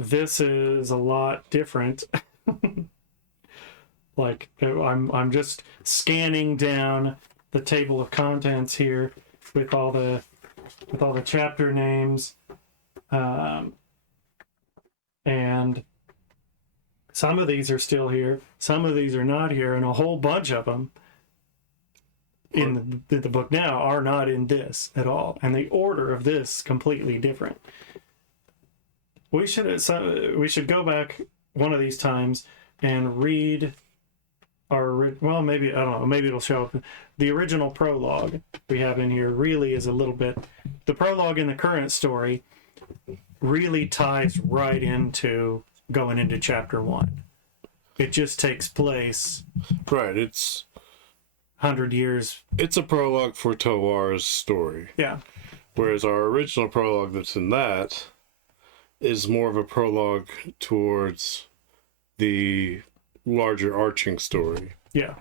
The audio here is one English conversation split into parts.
this is a lot different. Like, I'm just scanning down the table of contents here with all the chapter names, and some of these are still here, some of these are not here, and a whole bunch of them in the book now are not in this at all, and the order of this completely different. We should go back one of these times and read our, well, maybe, I don't know, maybe it'll show up. The original prologue we have in here really is a little bit, the prologue in the current story really ties right into going into chapter 1. It just takes place, right, it's 100 years. It's a prologue for Towar's story. Yeah. Whereas our original prologue that's in that is more of a prologue towards the larger arching story. Yeah.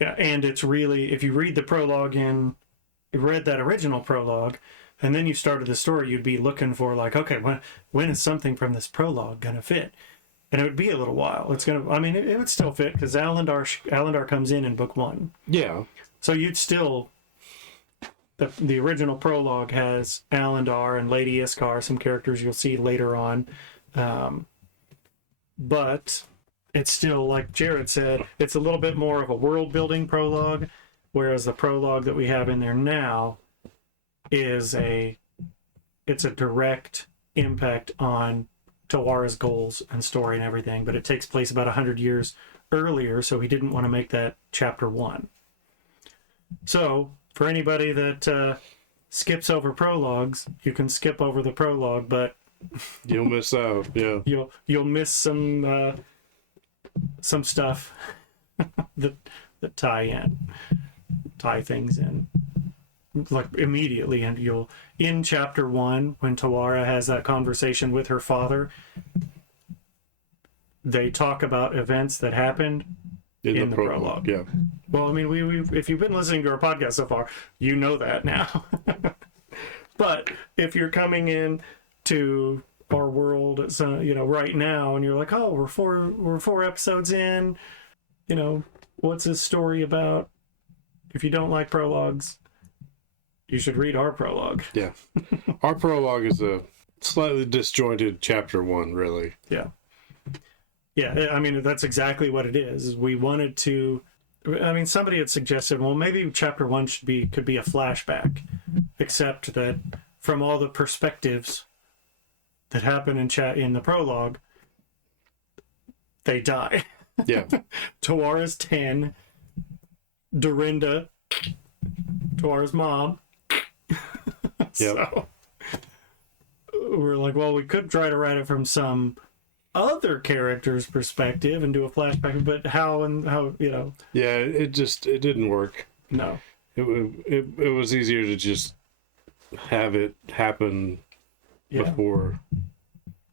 Yeah, and it's really, if you read the prologue you read that original prologue, and then you started the story, you'd be looking for, like, okay, when is something from this prologue going to fit? And it would be a little while. It's going to, I mean, it would still fit, because Alandar comes in book 1. Yeah. So you'd still, the original prologue has Alandar and Lady Iskar, some characters you'll see later on. But it's still, like Jared said, it's a little bit more of a world-building prologue, whereas the prologue that we have in there now is it's a direct impact on Tawara's goals and story and everything, but it takes place about 100 years earlier, so he didn't want to make that chapter 1. So, for anybody that skips over prologues, you can skip over the prologue, but you'll miss out. Yeah, you'll miss some stuff that tie things in, like, immediately. And in chapter 1, when Tawara has that conversation with her father, they talk about events that happened in the prologue. Yeah. Well, I mean, we if you've been listening to our podcast so far, you know that now. But if you're coming in to our world, so, right now, and you're like, oh, we're four episodes in, what's this story about? If you don't like prologues, you should read our prologue. Yeah. Our prologue is a slightly disjointed chapter 1, really. Yeah. Yeah, I mean, that's exactly what it is. We wanted to, I mean, somebody had suggested, well, maybe chapter 1 could be a flashback, except that from all the perspectives that happen in the prologue, they die. Yeah. Tawara's 10, Dorinda, Tawara's mom. Yep. So we're like, well, we could try to write it from some other character's perspective and do a flashback, but how, Yeah, it didn't work. No. It was easier to just have it happen before.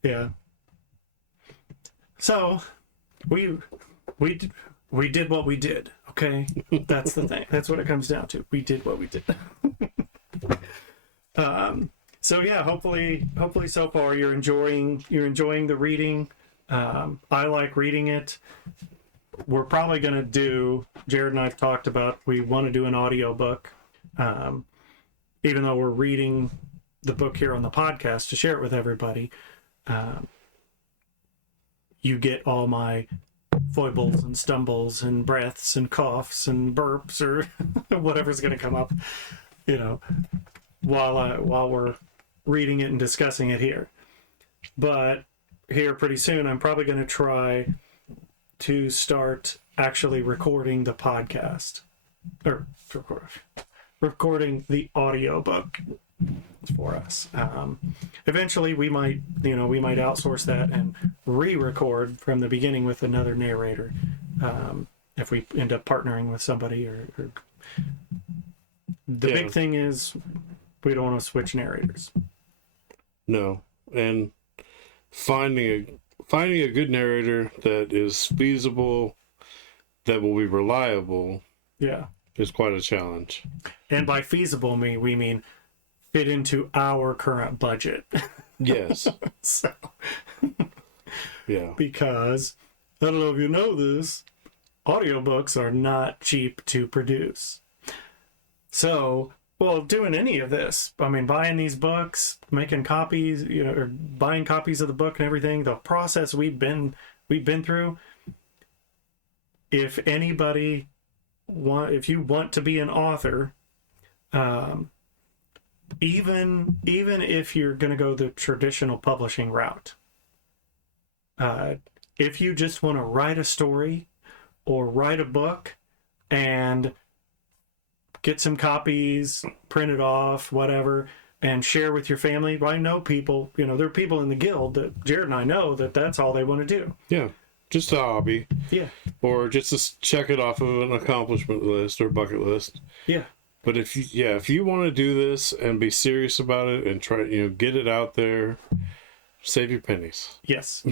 Yeah. So we did what we did. Okay, that's the thing. That's what it comes down to. We did what we did. So yeah, hopefully so far you're enjoying the reading. I like reading it. We're probably going to do, Jared and I have talked about, we want to do an audiobook. Even though we're reading the book here on the podcast to share it with everybody, you get all my foibles and stumbles and breaths and coughs and burps or whatever's going to come up, while we're reading it and discussing it here. But here pretty soon, I'm probably going to try to start actually recording the podcast, or recording the audiobook for us. Eventually we might outsource that and re-record from the beginning with another narrator, if we end up partnering with somebody, or the big thing is we don't want to switch narrators. No. And finding a good narrator that is feasible, that will be reliable, is quite a challenge. And by feasible, we mean fit into our current budget. Yes. So Yeah. Because, I don't know if you know this, audiobooks are not cheap to produce. So, well, doing any of this, I mean, buying these books, making copies, or buying copies of the book and everything, the process we've been through. If anybody if you want to be an author, even if you're going to go the traditional publishing route, if you just want to write a story or write a book and get some copies, print it off, whatever, and share with your family. I know people, there are people in the guild that Jared and I know that's all they want to do. Yeah. Just a hobby. Yeah. Or just to check it off of an accomplishment list or bucket list. Yeah. But if you want to do this and be serious about it and try, get it out there, save your pennies. Yes.